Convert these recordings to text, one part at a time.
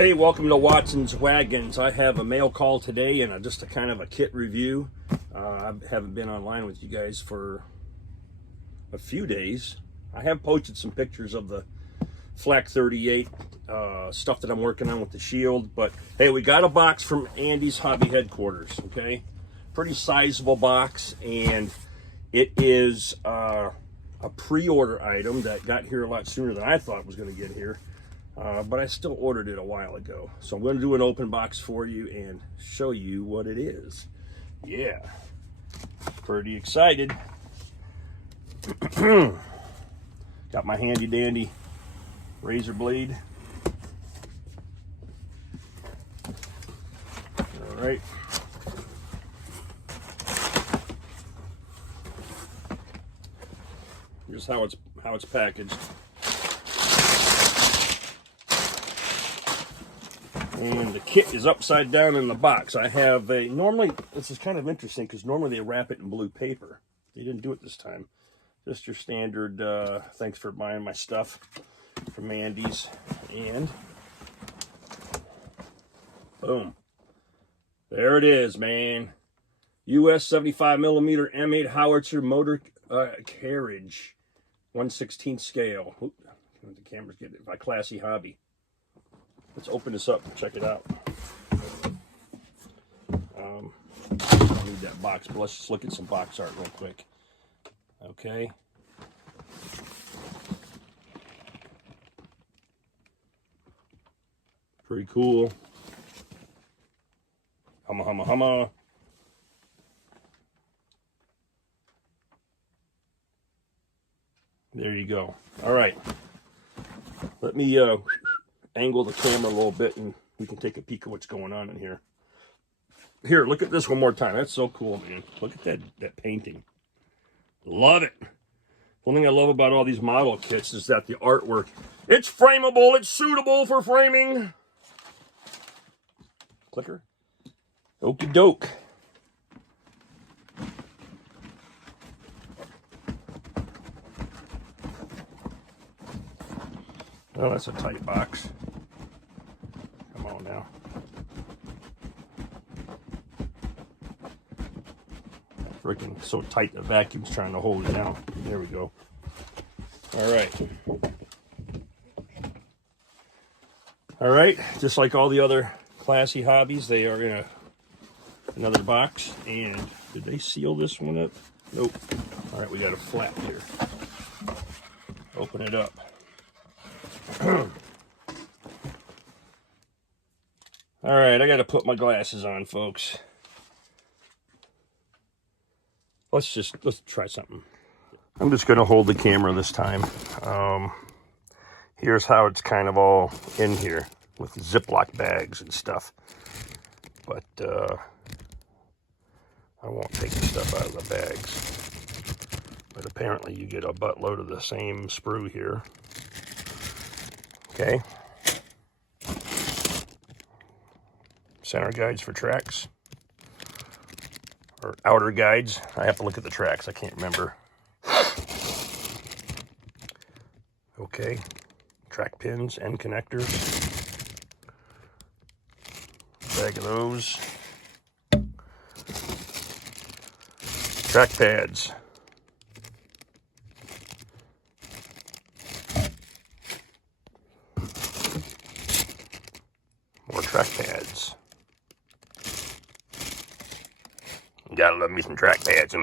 Hey, welcome to Watson's Wagons. I have a mail call today and just a kind of a kit review. I haven't been online with you guys for a few days. I have posted some pictures of the Flak 38 stuff that I'm working on with the Shield, but hey, we got a box from Andy's Hobby Headquarters, okay? Pretty sizable box, and it is a pre-order item that got here a lot sooner than I thought it was going to get here. But I still ordered it a while ago. So I'm going to do an open box for you and show you what it is. Yeah, pretty excited. Got my handy dandy razor blade. All right. Here's how it's packaged. And the kit is upside down in the box. I have normally, this is kind of interesting because normally they wrap it in blue paper. They didn't do it this time. Just your standard, thanks for buying my stuff from Andy's. And boom. There it is, man. US 75mm M8 Howitzer Motor Carriage. 1/16 scale. Oop, the camera's getting it by Classy Hobby. Let's open this up and check it out. I need that box, but let's just look at some box art real quick. Okay. Pretty cool. Humma, humma, humma. There you go. All right. Let me angle the camera a little bit and we can take a peek of what's going on in here. Here, look at this one more time. That's so cool, man. Look at that painting. Love it. One thing I love about all these model kits is that the artwork, it's frameable, it's suitable for framing. Clicker. Okie doke. Oh, that's a tight box. Come on now. Freaking so tight the vacuum's trying to hold it down. There we go. All right. All right, just like all the other Classy Hobbies, they are in another box. And did they seal this one up? Nope. All right, we got a flap here. Open it up. All right, I got to put my glasses on, folks. Let's try something. I'm just going to hold the camera this time. Here's how it's kind of all in here with Ziploc bags and stuff. But I won't take the stuff out of the bags. But apparently you get a buttload of the same sprue here. Okay. Center guides for tracks. Or outer guides. I have to look at the tracks. I can't remember. Okay. Track pins and connectors. Bag of those. Track pads. More track pads. Gotta love me some track pads.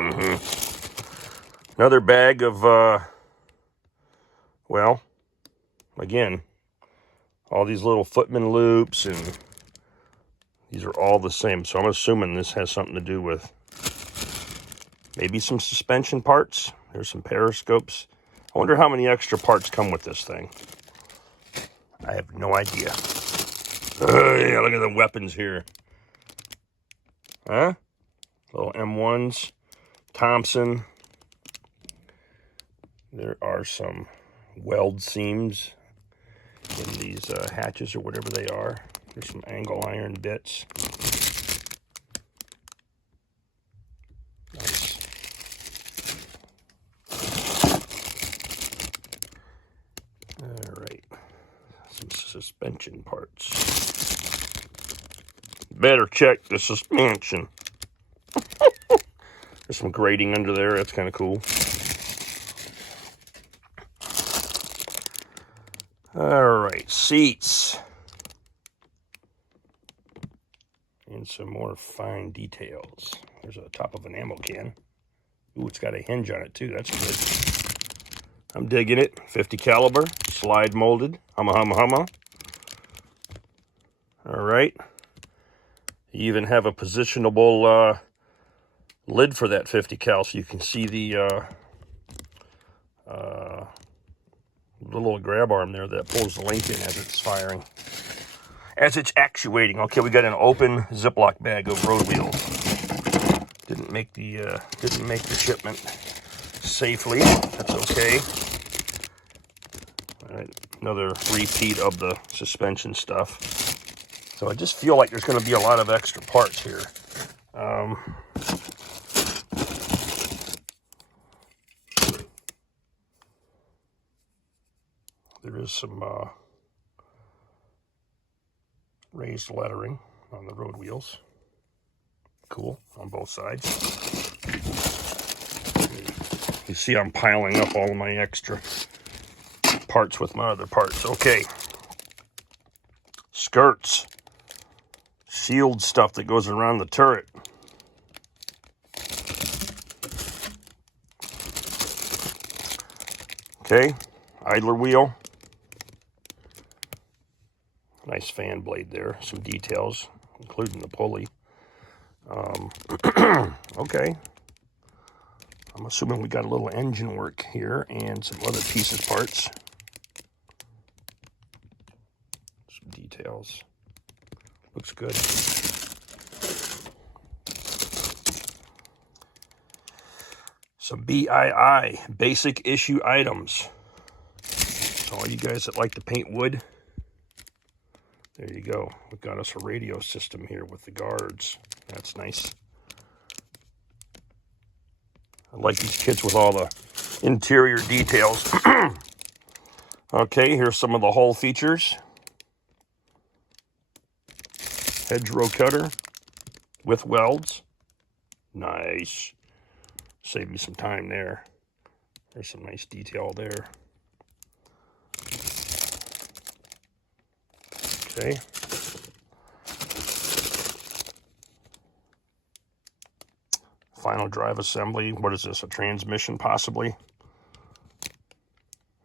Another bag of, well, again, all these little footman loops, and these are all the same. So I'm assuming this has something to do with maybe some suspension parts. There's some periscopes. I wonder how many extra parts come with this thing. I have no idea. Yeah, look at the weapons here. Huh? Little M1s. Thompson. There are some weld seams in these hatches or whatever they are. There's some angle iron bits. Nice. All right. Some suspension parts. Better check the suspension. There's some grating under there. That's kind of cool. All right, seats. And some more fine details. There's the top of an ammo can. Ooh, it's got a hinge on it too. That's good. I'm digging it. 50 caliber, slide molded. Humma, humma, humma. All right. You even have a positionable lid for that 50 cal, so you can see the little grab arm there that pulls the link in as it's firing. As it's actuating. Okay, we got an open Ziploc bag of road wheels. Didn't make the shipment safely. That's okay. All right, another repeat of the suspension stuff. So I just feel like there's going to be a lot of extra parts here. There is some raised lettering on the road wheels. Cool, on both sides. You see I'm piling up all of my extra parts with my other parts. Okay. Skirts. Shield stuff that goes around the turret. Okay. Idler wheel. Nice fan blade there. Some details, including the pulley. Okay. I'm assuming we got a little engine work here and some other pieces, parts. Some details. Looks good. Some BII, basic issue items. So all you guys that like to paint wood, there you go. We've got us a radio system here with the guards. That's nice. I like these kits with all the interior details. Okay, here's some of the hull features. Hedgerow cutter with welds. Nice. Save me some time there. There's some nice detail there. Okay. Final drive assembly. What is this? A transmission, possibly?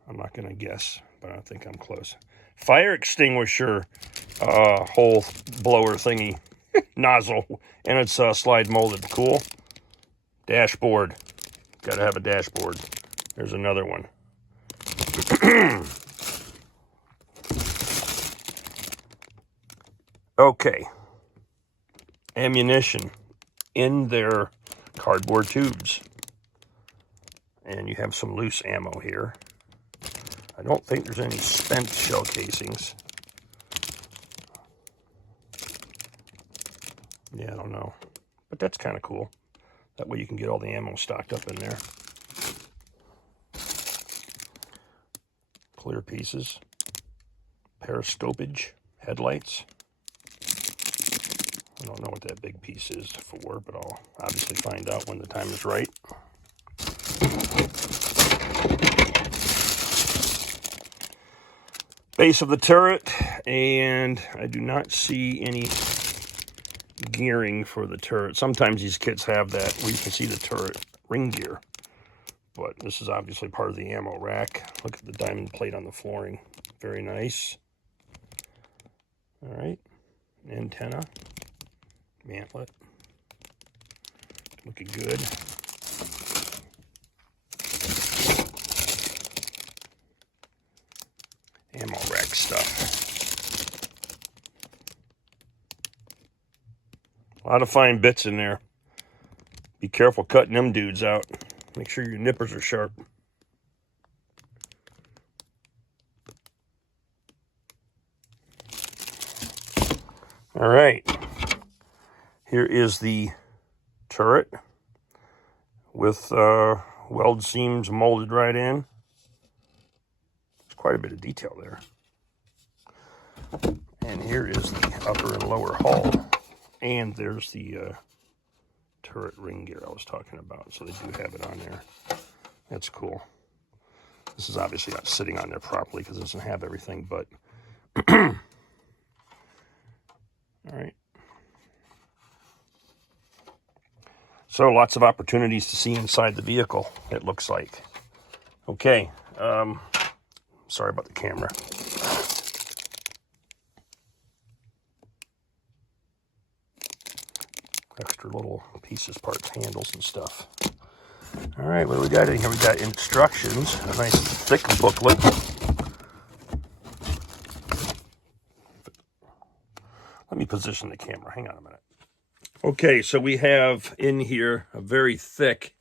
I'm not going to guess, but I think I'm close. Fire extinguisher hole blower thingy. Nozzle. And it's slide molded. Cool. Dashboard. Got to have a dashboard. There's another one. Okay. Ammunition in their cardboard tubes. And you have some loose ammo here. I don't think there's any spent shell casings. Yeah, I don't know. But that's kind of cool. That way you can get all the ammo stocked up in there. Clear pieces. Periscopage. Headlights. I don't know what that big piece is for, but I'll obviously find out when the time is right. Base of the turret, and I do not see any gearing for the turret. Sometimes these kits have that where you can see the turret ring gear, but this is obviously part of the ammo rack. Look at the diamond plate on the flooring. Very nice. All right, antenna, mantlet, looking good. Ammo rack stuff. A lot of fine bits in there. Be careful cutting them dudes out. Make sure your nippers are sharp. All right. Here is the turret with weld seams molded right in. There's quite a bit of detail there. And here is the upper and lower hull. And there's the turret ring gear I was talking about. So they do have it on there. That's cool. This is obviously not sitting on there properly because it doesn't have everything, but all right. So lots of opportunities to see inside the vehicle, it looks like. Okay, sorry about the camera. Extra little pieces, parts, handles, and stuff. All right, what do we got in here? We got instructions, a nice thick booklet. Let me position the camera. Hang on a minute. Okay, so we have in here a very thick,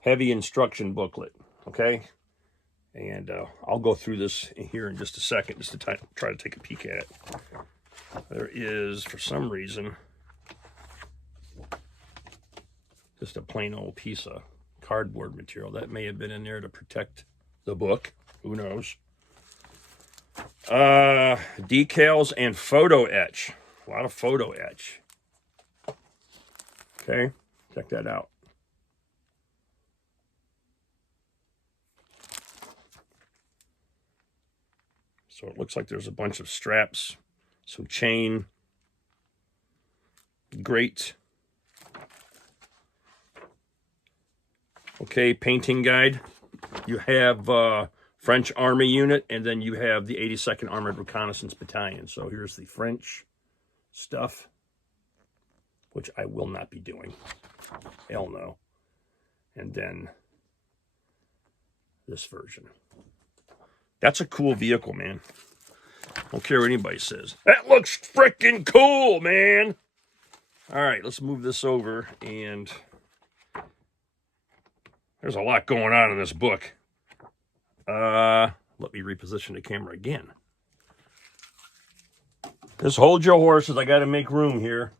heavy instruction booklet, okay? And I'll go through this here in just a second, just to try to take a peek at it. There is, for some reason, just a plain old piece of cardboard material. That may have been in there to protect the book. Who knows? Decals and photo etch. A lot of photo etch. Okay, check that out. So it looks like there's a bunch of straps, some chain, grate. Okay, painting guide. You have French Army unit, and then you have the 82nd Armored Reconnaissance Battalion. So here's the French stuff, which I will not be doing. Hell no. And then this version. That's a cool vehicle, man. Don't care what anybody says. That looks freaking cool, man. All right, let's move this over. And there's a lot going on in this book. Let me reposition the camera again. Just hold your horses. I got to make room here.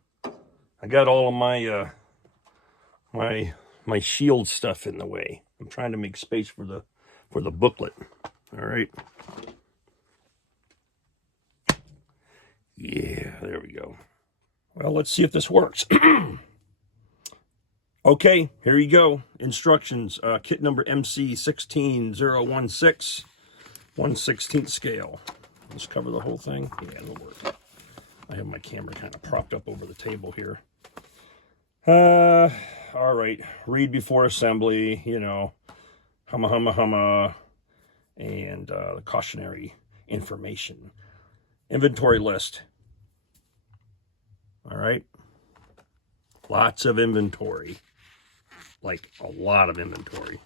I got all of my my shield stuff in the way. I'm trying to make space for the booklet. All right. Yeah, there we go. Well, let's see if this works. Okay, here you go. Instructions. Kit number MC 16016, 1/16 scale. Let's cover the whole thing. Yeah, it'll work. I have my camera kind of propped up over the table here. All right. Read before assembly, you know, humma, humma, humma, and the cautionary information. Inventory list. All right. Lots of inventory. Like a lot of inventory.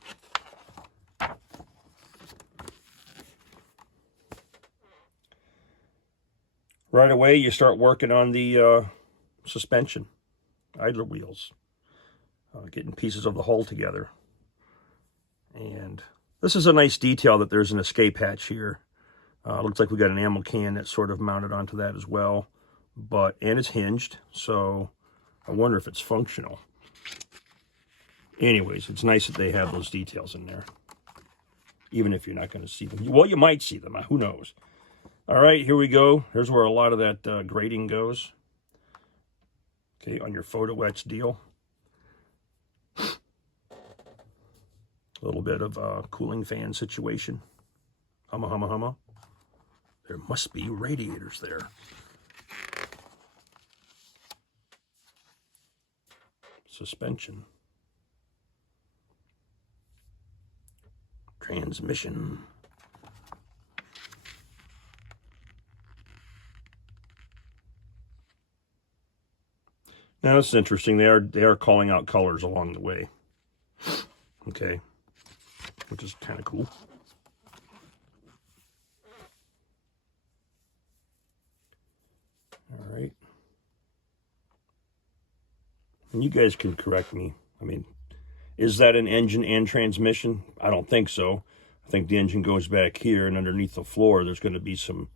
Right away, you start working on the suspension, idler wheels, getting pieces of the hull together. And this is a nice detail that there's an escape hatch here. Looks like we got an ammo can that's sort of mounted onto that as well. And it's hinged, so I wonder if it's functional. Anyways, it's nice that they have those details in there, even if you're not going to see them. Well, you might see them. Who knows? All right, here we go. Here's where a lot of that grading goes. Okay, on your photo etch deal. A little bit of a cooling fan situation. Humma, humma, humma. There must be radiators there. Suspension. Transmission. Now this is interesting. They are calling out colors along the way. Okay, which is kind of cool. All right, and you guys can correct me. I mean, is that an engine and transmission? I don't think so. I think the engine goes back here, and underneath the floor, there's going to be some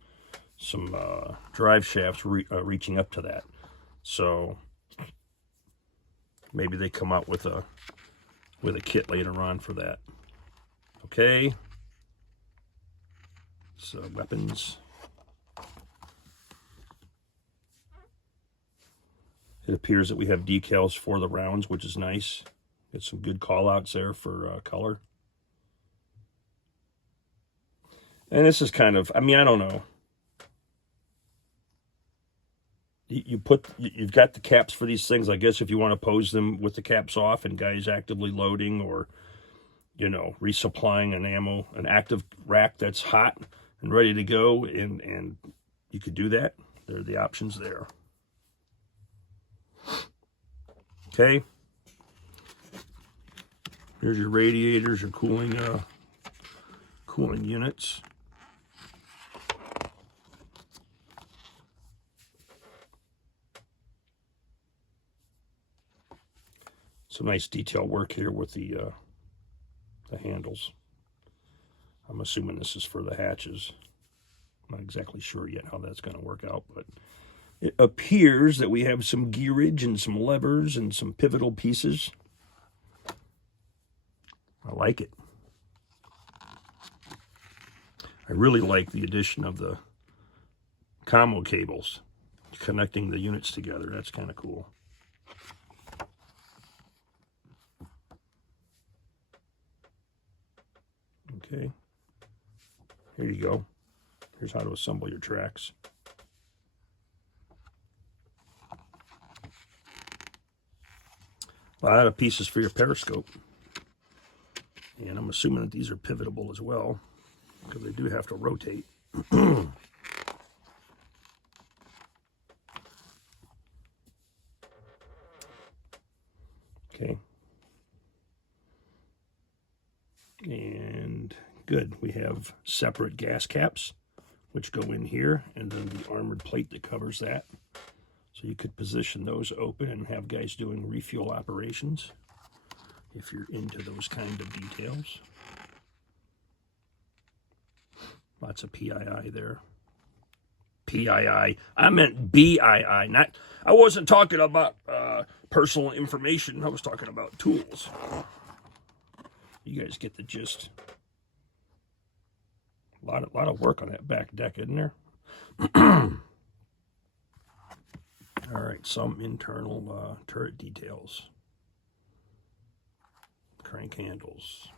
drive shafts reaching up to that. So maybe they come out with a kit later on for that. Okay. So weapons. It appears that we have decals for the rounds, which is nice. Get some good call outs there for color. And this is kind of, I mean, I don't know. You've got the caps for these things, I guess, if you want to pose them with the caps off and guys actively loading or, you know, resupplying an active rack that's hot and ready to go, and you could do that. There are the options there. Okay. Here's your radiators, your cooling units. Some nice detail work here with the handles. I'm assuming this is for the hatches. I'm not exactly sure yet how that's going to work out, but it appears that we have some gearage and some levers and some pivotal pieces. I like it. I really like the addition of the combo cables connecting the units together. That's kind of cool. Okay, here you go. Here's how to assemble your tracks. A lot of pieces for your periscope. And I'm assuming that these are pivotable as well, because they do have to rotate. Okay. And good. We have separate gas caps, which go in here, and then the armored plate that covers that. So you could position those open and have guys doing refuel operations if you're into those kind of details. Lots of PII there. PII. I meant BII. Not. I wasn't talking about personal information. I was talking about tools. You guys get the gist. A lot of work on that back deck, isn't there? All right, some internal turret details. Crank handles.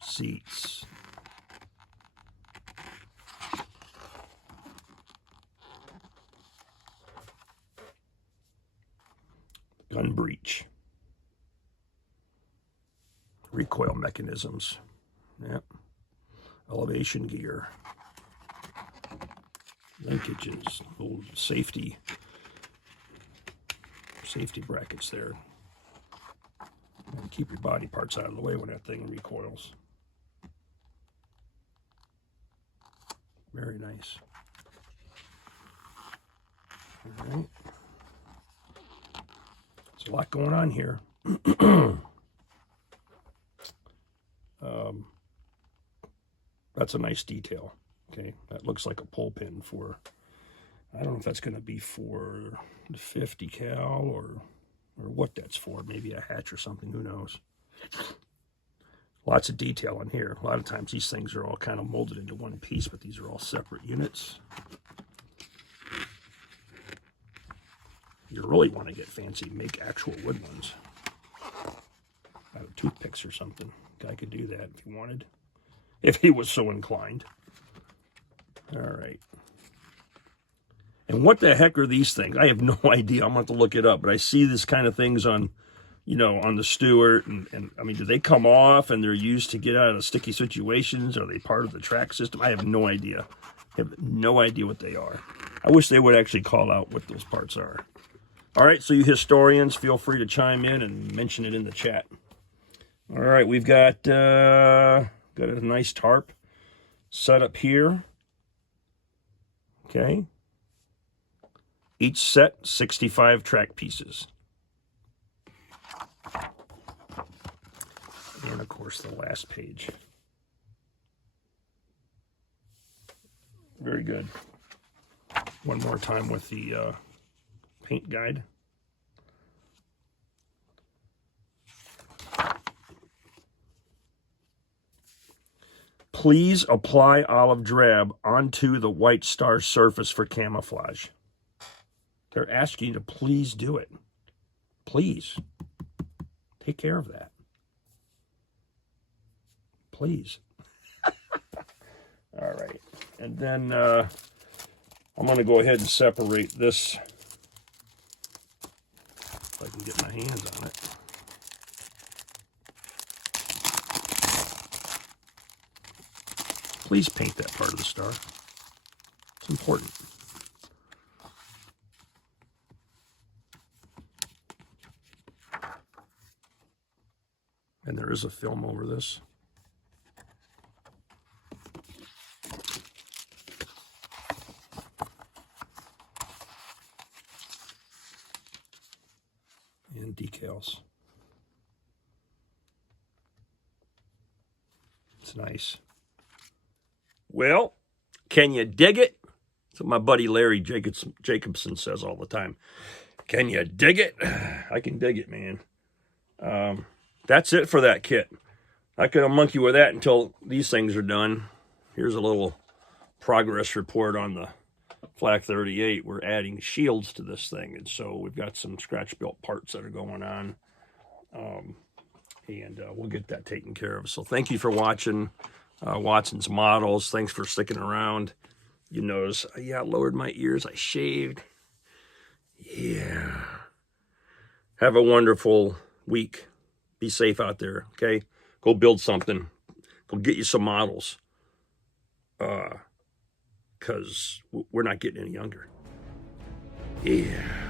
Seats. Gun breech. Recoil mechanisms. Yep. Elevation gear. Linkages. Little safety brackets there. And keep your body parts out of the way when that thing recoils. Very nice. All right. There's a lot going on here. That's a nice detail. Okay, that looks like a pull pin for, I don't know if that's going to be for the 50 cal or what that's for. Maybe a hatch or something, who knows. Lots of detail in here. A lot of times these things are all kind of molded into one piece, but these are all separate units. You really want to get fancy, make actual wood ones. Out of toothpicks or something. Guy could do that if he wanted. If he was so inclined. All right. And what the heck are these things? I have no idea. I'm going to have to look it up. But I see this kind of things on, you know, on the Stewart. And I mean, do they come off and they're used to get out of sticky situations? Are they part of the track system? I have no idea. I have no idea what they are. I wish they would actually call out what those parts are. All right, so you historians, feel free to chime in and mention it in the chat. All right, we've got a nice tarp set up here. Okay. Each set, 65 track pieces. And, of course, the last page. Very good. One more time with the paint guide. Please apply olive drab onto the white star surface for camouflage. They're asking you to please do it. Please. Take care of that. Please. All right. And then I'm going to go ahead and separate this if I can get my hands on it. Please paint that part of the star. It's important. And there is a film over this. And decals. It's nice. Well, can you dig it? That's what my buddy Larry Jacobson says all the time. Can you dig it? I can dig it, man. That's it for that kit. I could monkey with that until these things are done. Here's a little progress report on the Flak 38. We're adding shields to this thing, and so we've got some scratch-built parts that are going on, and we'll get that taken care of. So thank you for watching Watson's Models. Thanks for sticking around. You notice, yeah, I lowered my ears. I shaved. Yeah. Have a wonderful week. Be safe out there, okay? Go build something. Go get you some models. Because we're not getting any younger. Yeah.